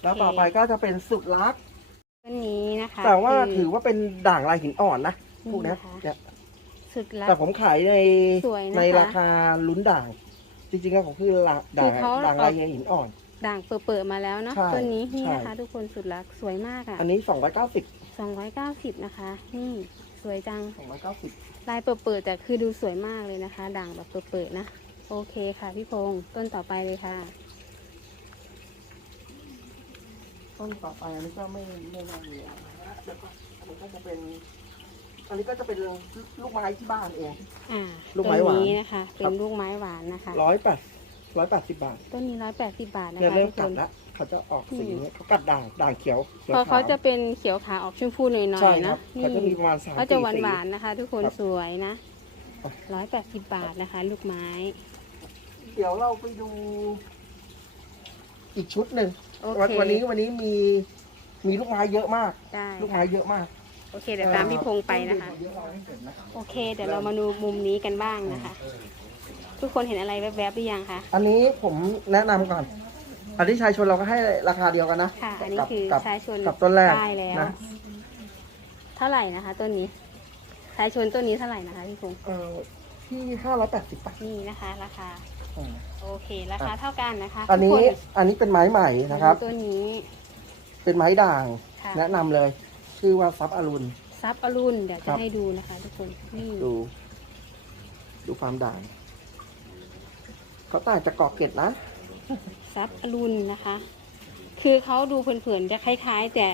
เคแล้วต่อไปก็จะเป็นสุดรัก ต้นนี้นะคะแต่ว่าคืถือว่าเป็นด่างลายหินอ่อนนะพวกเนี้ยนี่นะคะเนี่ย สุดละแต่ผมขายในสวยนะคะในราคาลุ้นด่าง จริงๆแล้วผมคือละด่างคือเขา ด่างลายหินอ่อน ด่างเปิดๆมาแล้วเนาะใช่ต้นนี้นี่ใช่ นะคะ ทุกคนสุดรักสวยมากอะอันนี้290 290นะคะ นี่สวยจัง290ลายเปิดๆแต่คือดูสวยมากเลยนะคะ ด่างแบบเปิดๆนะ โอเคค่ะพี่พงษ์ต้นต่อไปเลยค่ะ ต้นต่อไปอันนี้ก็ไม่ไม่น่ามีอะไรนะแล้วก็อันนี้ก็จะเป็น อันนี้ก็จะเป็นลูกไม้ที่บ้านเอง อ่าลูกไม้หวานต้นี้นะคะเป็ครันบลูกไม้หวานนะคะ ร้อยแปดร้อยแปดสิบบาทต้นนี้ร้อยแปดสิบบาทนะเนี่ยคะเริ่มทุกคกัดนแล้วเขาจะออกสีอืม นี้เขากัดด่างด่างเขียวขียวพอเขาขวจะเป็นเขียวขาวออกชมพูหน่อยใช่ๆครันะบนี่เขาจะมีประมาณสามเขาจะสี่หวานสี หวานๆนะคะ ทุกคนครับสวยนะร้อยแปดสิบบาทนะคะ ลูกไม้ เดี๋ยวเราไปดูอีกชุดหนึ่ง โอวันเค วันนี้วันนี้มีมีลูกไม้เยอะมาก ได้ลูกไม้เยอะมากโอเคเดี๋ยวตามพี่พงษ์ไปนะคะ เดี๋ยวเราให้เห็นนะโอเค เดี๋ยวเรามาดูมุมนี้กันบ้างนะคะ ทุกคนเห็นอะไรแวบๆหรือยังคะ อันนี้ผมแนะนำก่อน อันที่ชายชนเราก็ให้ราคาเดียวกันนะค่ะ อันนี้กับคือกับชายชนกับต้นแรกได้แล้ว นะเท่าไหร่นะคะต้นนี้ชายชนต้นนี้เท่าไหร่นะคะพี่พงษ์เอ่อที่ห้าร้อยแปดสิบบาท นี่นะคะ ราคาอืม โอเคราคาเท่ากันนะคะอันนี้ทุกคอันนี้เป็นไม้ใหม่นะครับต้นนี้ เป็นไม้ด่าง ค่ะ แนะนำเลย ชื่อว่าซับอรุณ ซับอรุณเดี๋ยวคจะรับให้ดูนะคะ ทุกคนนี่ดู ดูความด่างเขาต่างจากเกาะเกร็ดนะซับอรุณนะคะ คือเขาดูเผินๆจะคล้าย ๆ แต่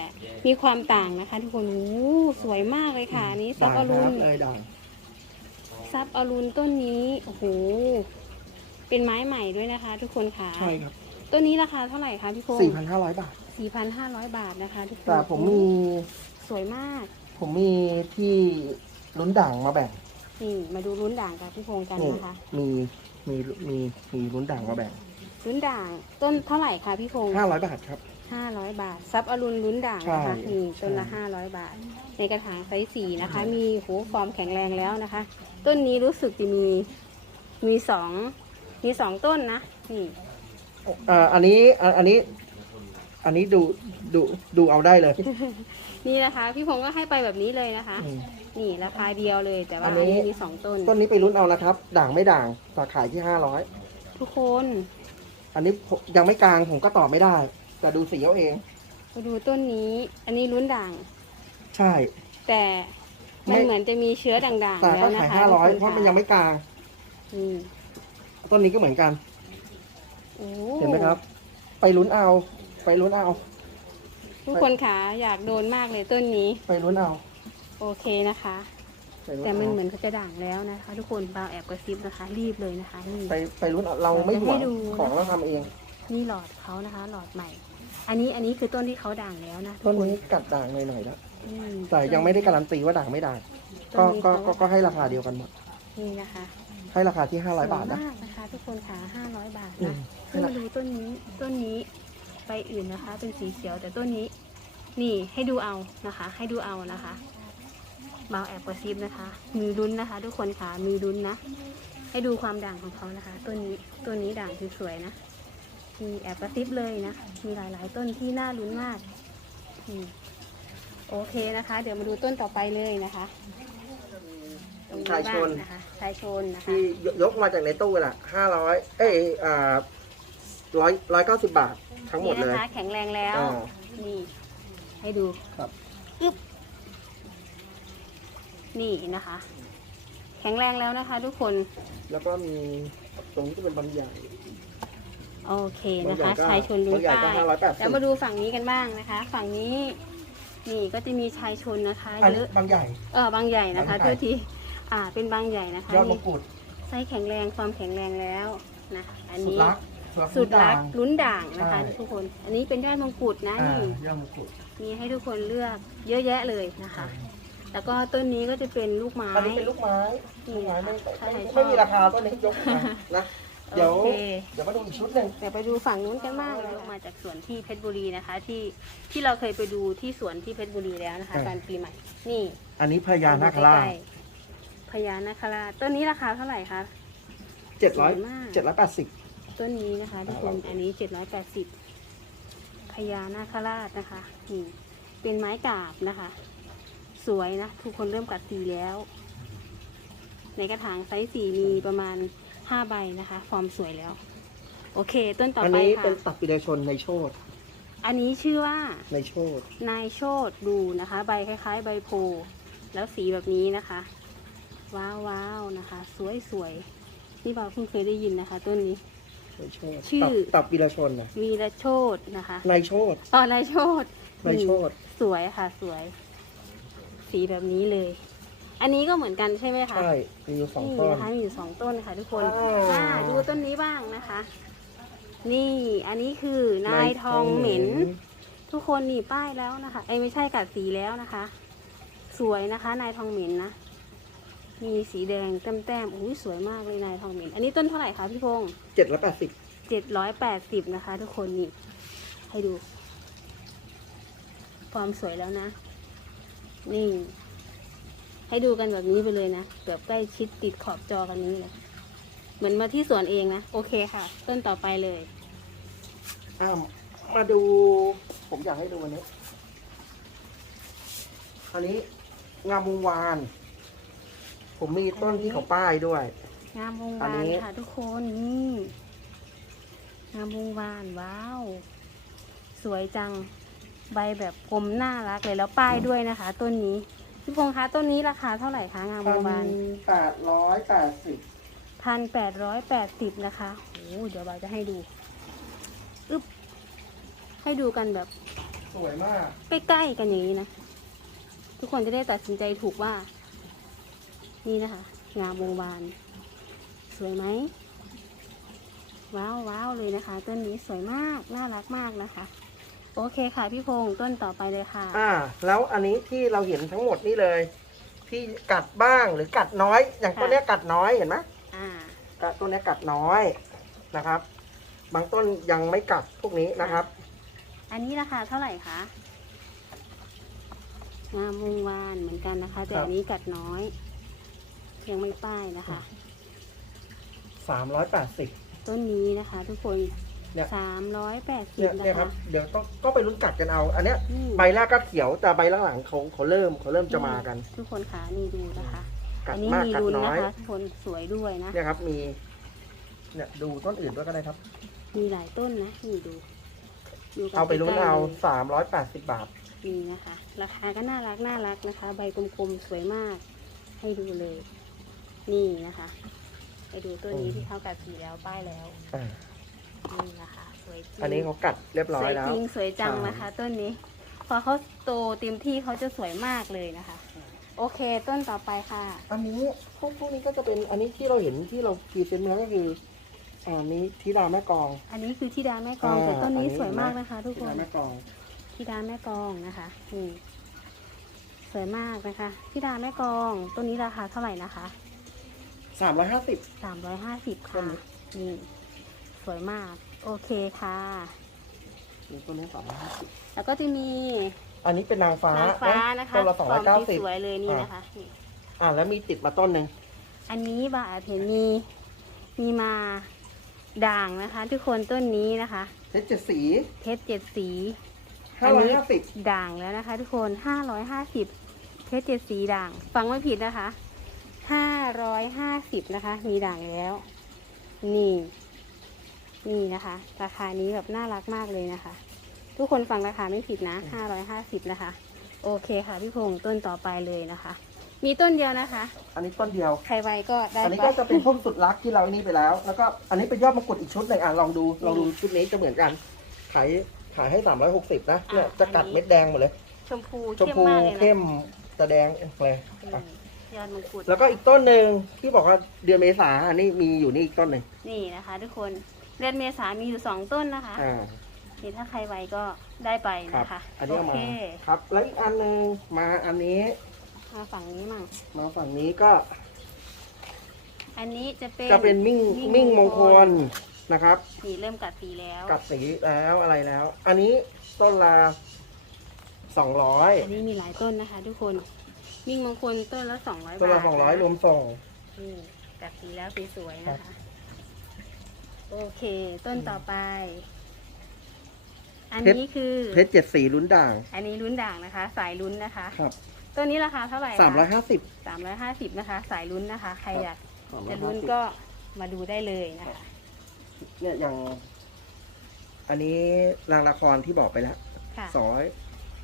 มีความต่างนะคะ ทุกคนโอ้โหสวยมากเลยค่ะอันนี้ซับด่างอรุคณรับเลยด่างซับอรุณต้นนี้โอ้โห เป็นไม้ใหม่ด้วยนะคะ ทุกคนค่ะ ใช่ครับต้นนี้ราคาเท่าไหร่คะพี่พงสี่ษ์พันห้าร้อยบาทสี่พันห้าร้อยบาทนะคะ ทุกคนแต่ผมมี สวยมาก ผมมีที่ลุ้นด่างมาแบ่ง นี่มาดูลุ้นด่างกับพี่พงษ์กันนี่นะคะ มีมีมีมีลุ้นด่างมาแบ่ง ลุ้นด่างต้นเท่าไหร่คะพี่พงษ์ห้าร้อยบาทครับห้าร้อยบาท ซับอรุณลุ้นด่างนะคะใช่ นี่ต้นละใช่ห้าร้อยบาท ในกระถางไซส์สี่นะคะ มีโหฟอร์มแข็งแรงแล้วนะคะ ต้นนี้รู้สึกจะมีมีสอง มีสองต้นนะ นี่เอ่ออันนี้อะอันนี้ อันนี้ดูดูดูเอาได้เลย นี่นะคะ พี่พงษ์ก็ให้ไปแบบนี้เลยนะคะ อืม นี่ราคาเดียวเลยแต่ว่าอัอันนนี้ นี้มีสองต้น ต้นนี้ไปลุ้นเอานะครับ ด่างไม่ด่างราขายที่ห้าร้อยทุกคนอันนี้ผมยังไม่กลางผมก็ตอบไม่ได้ แต่ดูสีเอาเอง มาดูต้นนี้ อันนี้ลุ้นด่าง ใช่ แต่มันไม่ เหมือนจะมีเชื้อด่างแต่ๆแล้ก็วนะขายคะห้าร้อยทุกเพราะคมันยังไม่กลาง นี่ ต้นนี้ก็เหมือนกัน โอ้เห็นไหมครับ ไปลุ้นเอา ไปลุ้นเอา ทุกคนขาอยากโดนมากเลยต้นนี้ ไปลุ้นเอา โอเคนะคะ ไปลุ้นแต่มันเอาเหมือนเขาจะด่างแล้วนะคะ ทุกคนบาวแอบกระซิบนะคะ รีบเลยนะคะนี่ ไปไปลุ้นเอาเราไม่ห่วงให้ดูของเราทำเอง นี่หลอดเขานะคะ หลอดใหม่ อันนี้อันนี้คือต้นที่เขาด่างแล้วนะทุต้กนคนนี้กัดด่างหน่อยๆแล้ว อืมแต่ยังไม่ได้การันตีว่าด่างไม่ด่างต้ก็นนี้ก็เขาก็ก็ให้ราคาเดียวกันหมด นี่นะคะ ให้ราคาที่ห้าร้อยบาทสวนะมากนะคะทุกคนขาห้าร้อยบาทอืนะมให้มาดูต้นนี้ต้นนี้ใบอื่นนะคะ เป็นสีเขียวแต่ต้นนี้ นี่ให้ดูเอานะคะ ให้ดูเอานะคะบาวแอบกระซิบนะคะ มีลุ้นนะคะ ทุกคนค่ะมีลุ้นนะ ให้ดูความด่างของเขานะคะต้นนี้ต้นนี้ด่างสวยๆนะมีแอบกระซิบเลยนะมีหลายๆ ต้นที่น่าลุ้นมากอืมโอเคนะคะ เดี๋ยวมาดูต้นต่อไปเลยนะคะ ตรงนี้ชายชนบ้างนะคะชายชนนะคะ ที่ยยกมาจากในตู้แหละห้าร้อยเอ้ยอ่าร้อยร้อยเก้าสิบบาททั้งหมดเลนี่ยนะคะแข็งแรงแล้วอ่านี่ ให้ดูครับ อึ๊บนี่นะคะ แข็งแรงแล้วนะคะ ทุกคน แล้วก็มีตรงนี้ก็เป็นบางอย่าง โอเคนะบางอย่าคะงก็ชายชนลุ้นบางอย่างก็ป้าย580 แล้วมาดูฝั่งนี้กันบ้างนะคะ ฝั่งนี้ นี่ก็จะมีชายชนนะคะ อันเยนี้อะ บางใหญ่ เออบางใหญ่นะคะบางใหญ่ โทษที อ่าเป็นบางใหญ่นะคะยอดมนี่งกุฎไส้แข็งแรงความแข็งแรงแล้วนะอันสุดนี้รักสุดรักด่างลุ้นด่างนะคะใช่ทุกคน อันนี้เป็นยอดมงกุฎนะอ่านี่ยอดมงกุฎมีให้ทุกคนเลือกเยอะแยะเลยนะคะ แล้วก็ต้นนี้ก็จะเป็นลูกไม้ อันนี้เป็นลูกไม้นี่ลูกไม้ไม่ถ้าใครชอบไม่มีราคาต้นนี้ยกมานะ เดี๋ยว โอเค เดี๋ยวมาดูอีกชุดหนึ่ง เดี๋ยวไปดูฝั่งนู้นกันบ้างเรามาจากสวนที่เพชรบุรีนะคะ ที่ที่เราเคยไปดูที่สวนที่เพชรบุรีแล้วนะคะ เออ ตอนปีใหม่ นี่อันนี้พญานาคราชใกล้ๆ พญานาคราชต้นนี้ราคาเท่าไหร่คะ เจ็ดร้อยสวยมาก เจ็ดร้อยแปดสิบ ต้นนี้นะคะทุกคนครับอันนี้เจ็ดร้อยแปดสิบพญานาคราชนะคะนี่เป็นไม้กาบนะคะ สวยนะ ทุกคนเริ่มกัดสีแล้ว ในกระถางไซส์สี่มีประมาณห้าใบนะคะฟอร์มสวยแล้ว โอเค ต้นต่ออันไปนี้ค่ะ เป็นตับปิเดชนในโชดอันนี้ชื่อว่า ในโชดนายโชดดูนะคะ ใบคล้าย ๆ ใบโพธิ์แล้วสีแบบนี้นะคะ ว้าวว้าวนะคะ สวยสวยนี่บ่าวเพิ่งเคยได้ยินนะคะ ต้นนี้ในโชดชื่อ ตับตับปิเดชนนะวีระโชดนะคะในโชดอ๋อนายโชดในโชดสวยค่ะสวย สีแบบนี้เลย อันนี้ก็เหมือนกันใช่ไหมคะ ใช่มีอยู่สองนี่ต้น นะคะมีอยู่สองต้นค่ะทุกคนอ่าอ่าดูต้นนี้บ้างนะคะ นี่อันนี้คือนายทองเหม็น ทุกคนนี่ป้ายแล้วนะคะ เอ้ยไม่ใช่กัดสีแล้วนะคะ สวยนะคะ นายทองเหม็นนะ มีสีแดงแต้มๆอุ้ยสวยมากเลยนายทองเหม็นอันนี้ต้นเท่าไหร่คะพี่พงษ์เจ็ดร้อยแปดสิบเจ็ดร้อยแปดสิบนะคะ ทุกคนนี่ให้ดู ความสวยแล้วนะ นี่ ให้ดูกันแบบนี้ไปเลยนะแบบใกล้ชิดติดขอบจอกันนี้เลยเหมือนมาที่สวนเองนะ โอเคค่ะ ต้นต่อไปเลย อ้าวมาดู ผมอยากให้ดูอันนี้ อันนี้งามวงวาน ผมมีต้นที่เขาป้ายด้วย งามวงอันวานนี้ ค่ะทุกคนนี่งามวงวานว้าว สวยจังใบแบบกลมน่ารักเลยแล้วป้ายด้วยนะคะ ต้นนี้พี่พงษ์คะต้นนี้ราคาเท่าไหร่คะงามวพังวาน นแปดร้อยแปดสิบพันแปดร้อยแปดสิบนะคะโอ้เดี๋ยวเราจะให้ดูอึ๊บให้ดูกันแบบสวยมาก ใกล้ๆกันอย่างนี้นะ ทุกคนจะได้ตัดสินใจถูกว่า นี่นะคะ งามวงวาน สวยไหม ว้าวว้าวเลยนะคะ ต้นนี้สวยมาก น่ารักมากนะคะ โอเคค่ะพี่พงษ์ต้นต่อไปเลยค่ะ อ่า แล้วอันนี้ที่เราเห็นทั้งหมดนี่เลย ที่กัดบ้างหรือกัดน้อย อย่างต้นเนี้ยกัดน้อยเห็นไหมอ่ากัดต้นเนี้ยกัดน้อยนะครับ บางต้นยังไม่กัดพวกนี้นะครับ อันนี้ราคาเท่าไหร่คะ งามวงวานเหมือนกันนะคะ แต่ครับ อันนี้กัดน้อย ยังไม่ป้ายนะคะ สามร้อยแปดสิบต้นนี้นะคะ ทุกคนเนี่ยสามร้อยแปดสิเนี่บยนะเนี่ยครัคะบเดี๋ยวต้องก็ไปลุ้นกัดกันเอา อันเนี้ยอืมใบแรกก็เขียวแต่ใบหลังๆเขาเขาเริ่มเขาเริ่มจะมากัน ทุกคนขานี่ดูนะคะ กัอัดนนี้มากมีกัดรุนน้นะอยคะ ทุกคนสวยด้วยนะ เนี่ยครับมีเนี่ยดูต้นอื่นด้วยก็ได้ครับ มีหลายต้นนะนี่ดูดูกัเอาไปลุ้นใกล้ๆเอาลยสามร้อยแปดสิบบาท นี่นะคะ ราคาก็น่ารักน่ารักนะคะ ใบกลมๆสวยมาก ให้ดูเลย นี่นะคะ ไปดูต้นนี้อืมที่เขากัดสีแล้วป้ายแล้วอ่านี่นะคะสวยจริงอันนี้เขากัดเรียบร้สอวยยแล้จวริงสวยจังใช่นะคะ ต้นนี้ พอเขาโตเต็มที่เขาจะสวยมากเลยนะคะ โอเคต้นต่อไปค่ะอันนี้พวกพวกนี้ก็จะเป็นอันนี้ที่เราเห็นที่เราพรีเซนต์มาก็คืออันนี้ธิดาแม่กองอันนี้คือที่ดาแม่กองอ่าแต่ต้นนี้อันนี้สวยมากนะคะ ทุกธิคนดาแม่กองที่ดาแม่กองนะคะนี่สวยมากนะคะที่ดาแม่กองต้นนี้ราคาเท่าไหร่นะคะ สามร้อยห้าสิบ สามร้อยห้าสิบต้ค่ะนนี้ นี่สวยมาก โอเคค่ะนี่ต้นนี้สามร้อยห้าสิบแล้วก็จะมีอันนี้เป็นนางฟ้านางฟ้านะคะต้นละสองร้อยเก้าที่สิบสวยเลยนี่นะคะนี่อ่าแล้วมีติดมาต้นหนึ่งอันนี้บาอาจเห็นมีมีมาด่างนะคะ ทุกคนต้นนี้นะคะ เพชรเจ็ดสีเพชรเจ็ดสีห้าร้อยห้าสิบด่างแล้วนะคะ ทุกคนห้าร้อยห้าสิบเพชรเจ็ดสีด่าง ฟังไม่ผิดนะคะ ห้าร้อยห้าสิบนะคะ มีด่างแล้ว นี่นี่นะคะ ราคานี้แบบน่ารักมากเลยนะคะ ทุกคนฟังราคาไม่ผิดนะห้าร้อยห้าสิบนะคะ โอเคค่ะพี่พงษ์ต้นต่อไปเลยนะคะ มีต้นเดียวนะคะ อันนี้ต้นเดียว ใครไวก็ได้อันนี้ไป ก็จะเป็นพุ่มสุดรักที่เราอันนี้ไปแล้ว แล้วก็อันนี้เป็นยอดมงกุฎอีกชุดหนึ่งอะลองดูลองดูชุดนี้จะเหมือนกัน ขายขายให้สามร้อยหกสิบนะเนี่ยจะกัดเม็ดแดงหมดเลย ชมพูชมเข้มพูมากเลยนะเข้มตะแดงเลยอือะม ยอดมงกุฎแล้วก็อีกต้นหนึ่งที่บอกว่าเดือนเมษาอันนี้มีอยู่นี่อีกต้นหนึ่งนี่นะคะ ทุกคนเดือนเมษามีอยู่สองต้นนะคะอ่านี่ถ้าใครไวก็ได้ไปครับ นะคะอันนี้โอเอามาเคครับ แล้วอีกอันหนึ่งมาอันนี้มาฝั่งนี้มั่งมาฝั่งนี้ก็อันนี้จะเป็น จะเป็นมิ่งมิ่มิ่งงมมงงคคล ลนะครับ นี่เริ่มกัดสีแล้วกับสีแล้วอะไรแล้ว อันนี้ต้นละสองร้อยอันนี้มีหลายต้นนะคะ ทุกคน มิ่งมงคลต้นละสองร้อยต้นบาละทสองร้อยนะรวมส่ง นี่กัดสีแล้วสวยๆนะคะ โอเค ต้นต่อไป อันนี้คือ เพชรเจ็ดสีลุ้นด่าง อันนี้ลุ้นด่างนะคะ สายลุ้นนะคะ ครับตัวนี้ราคาเท่าไหร่คะสามร้อยห้าสิบ สามร้อยห้าสิบนะคะ สายลุ้นนะคะ ใครครับอยากจะลุ้นก็มาดูได้เลยนะคะ เนี่ยอย่าง อันนี้นางละครที่บอกไปแล้วค่ะ สองร้อย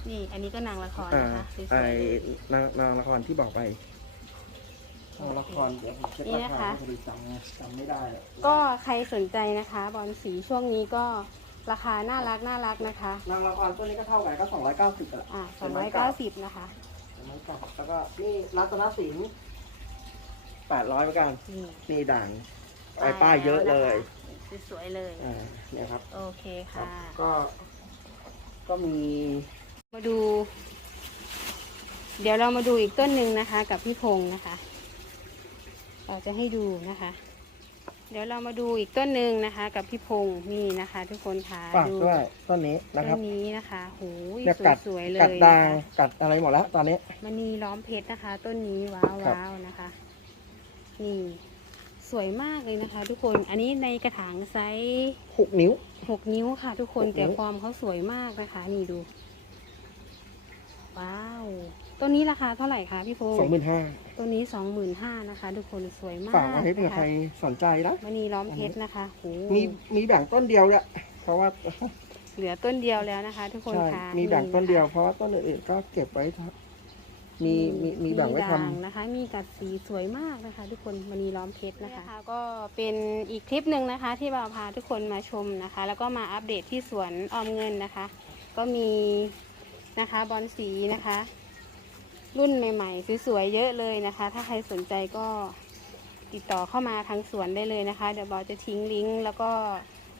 นี่อันนี้ก็นางละครอ่านะคะสไอวยๆเลย นางนางละครที่บอกไปนางละครเดี๋ยวผมเช็คนี่รานะคาคะพอดีจำจำไม่ได้อะก็ใครสนใจนะคะ บอลสีช่วงนี้ก็ราคาน่ารักน่ารักนะคะนางละครตัวนี้ก็เท่ากันก็สองร้อยเก้าสิบอะอ่าสองร้อยเก้าสิบนะคะสองร้อยเก้าแล้วก็นี่รัตนสินแปดร้อยเหมือนกันนี่นี่ด่างไอ้ป้ายเยอะเลยนะคะสวยๆเลย อ่าเนี่ยครับ โอเคครัค่ะบก็ก็มี มาดู เดี๋ยวเรามาดูอีกต้นหนึ่งนะคะ กับพี่พงษ์นะคะ เราจะให้ดูนะคะ เดี๋ยวเรามาดูอีกต้นหนึ่งนะคะ กับพี่พงษ์นี่นะคะ ทุกคนค่ะฝากดูด้วยต้นนี้นะคต้รับนนี้นะคะโหยเนี่ยกัดสวยๆเลยกัดด่างนะคะ กัดอะไรหมดแล้วตอนนี้มันนีล้อมเพชรนะคะ ต้นนี้ว้าวครับ ว้าวนะคะ นี่ สวยมากเลยนะคะ ทุกคนอันนี้ในกระถางไซส์หกนิ้ว หกนิ้วค่ะ ทุกคนหกนิ้แต่วฟอร์มเขาสวยมากนะคะ นี่ดู ว้าวต้นนี้ราคาเท่าไหร่คะพี่พงษ์สองหมื่นห้าต้นนี้สองหมื่นห้านะคะทุกคนสวยมากฝากไว้ให้เผื่อนะใครคะสนใจนะมันนีล้อมเพชรนะคะโหมีมีแบ่งต้นเดียวแหละเพราะว่าเหลือต้นเดียวแล้วนะคะ ทุกคนใช่ค่ะมีแบ่งต้นเดียวะคะเพราะว่าต้นอื่นๆก็เก็บไว้ทำมีมีมีแบ่งไว้ทด่างนะคะ มีกัดสีสวยมากนะคะ ทุกคนมันนีล้อมเพชรนะคะ ก็เป็นอีกคลิปหนึ่งนะคะ ที่เราพาทุกคนมาชมนะคะ แล้วก็มาอัปเดตที่สวนออมเงินนะคะ ก็มี นะคะ บอลสีนะคะ รุ่นใหม่ๆสวยๆเยอะเลยนะคะ ถ้าใครสนใจก็ติดต่อเข้ามาทางสวนได้เลยนะคะ เดี๋ยวบอลจะทิ้งลิงก์แล้วก็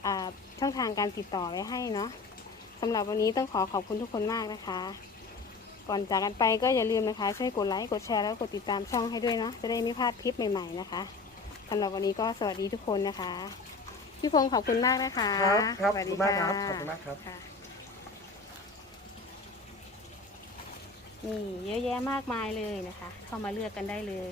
อ่าช่องทางการติดต่อไว้ให้เนาะสำหรับวันนี้ต้องขอขอบคุณทุกคนมากนะคะ ก่อนจากกันไปก็อย่าลืมนะคะ ช่วยกดไลค์กดแชร์แล้วกดติดตามช่องให้ด้วยเนาะจะได้ไม่พลาดคลิปใหม่ ๆนะคะสำหรับวันนี้ก็สวัสดีทุกคนนะคะพี่พงศ์ขอบคุณมากนะคะำครับครับสขอบวัสคุดีณมากครับะขอบคุณมากครับ ค่ะ นี่เยอะแยะมากมายเลยนะคะ เข้ามาเลือกกันได้เลย